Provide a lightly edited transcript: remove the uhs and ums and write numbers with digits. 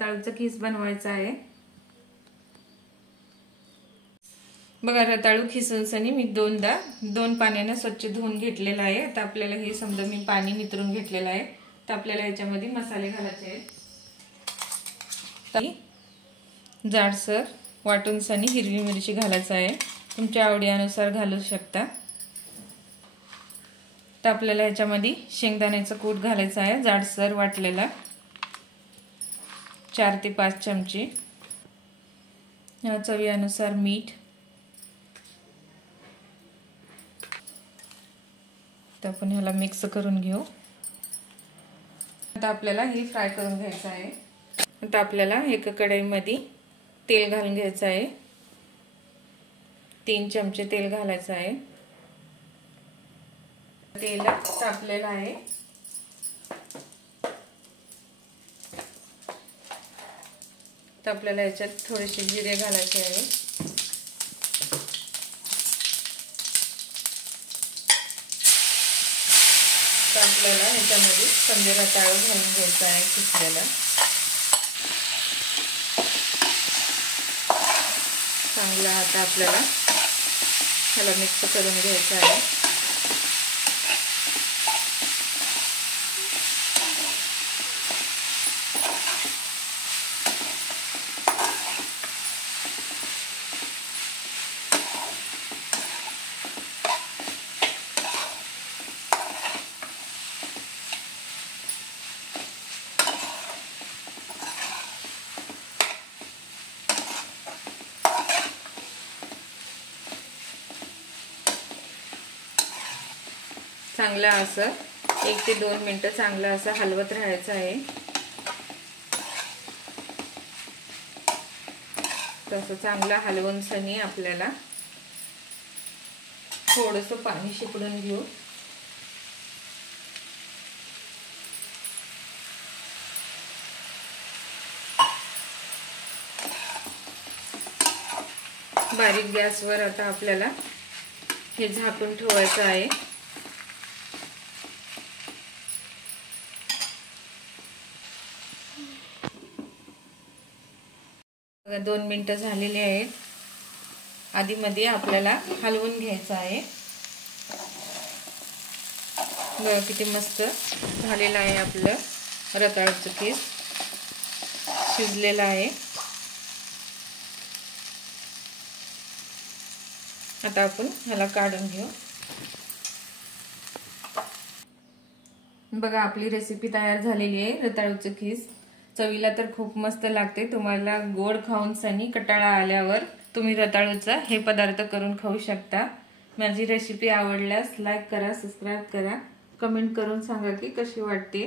रताळूचा खीस बनवायचा आहे। बघा रताळू खिसूनसनी मी दोन पाण्याने स्वच्छ धुवून घेतलेला आहे। आता आपल्याला हे समजा मी पाणी नितरून घेतलेलं आहे, तर आपल्याला याच्यामध्ये मसाले घालायचे आहेत। जाडसर वाटून सनी हिरवी मिरची घालायची आहे, तुमच्या आवडीनुसार घालू शकता। तर आपल्याला याच्यामध्ये शेंगदाण्याचा कूट घालायचा आहे, जाडसर वाटलेला 4 ते 5 चमचे। चवीनुसार मीठ। तर आपण ह्याला मिक्स करून घेऊ। आता आपल्याला हे फ्राय करून घ्यायचं आहे। आता आपल्याला एका कढईमध्ये तेल घालून घ्यायचं आहे। 3 चमचे तेल घालायचं आहे। तेल तापलेलं आहे। तर आपल्याला याच्यात थोडेसे जिरे घालायचे आहे। तर आपल्याला याच्यामध्ये समजा रताळू घालून घ्यायचा आहे किसलेला। चांगला आता आपल्याला ह्याला मिक्स करून घ्यायचं आहे। चांगला असं 1 ते 2 मिनिटं चांगलं असं हलवत राहायचं आहे। तसं चांगलं हलवून सनी आपल्याला थोडंसं पाणी शिपडून घेऊ। बारीक गॅसवर आता आपल्याला हे झाकून ठेवायचं आहे। 2 मिनिटं झालेली आहेत। आधी मध्ये आपल्याला हलवून घ्यायचं आहे। बघा किती मस्त झालेलं आहे आपलं रताळूचं खीस, शिजलेलं आहे। आता आपण ह्याला काढून घेऊ। बघा आपली रेसिपी तयार झालेली आहे रताळूचं खीस। चवीला तर खूप मस्त लागते। तुम्हाला गोड खाऊन सनी कंटाळा आल्यावर तुम्ही रताळूचा हे पदार्थ करून खाऊ शकता। माझी रेसिपी आवडल्यास लाईक करा, सबस्क्राइब करा, कमेंट करून सांगा की कशी वाटते।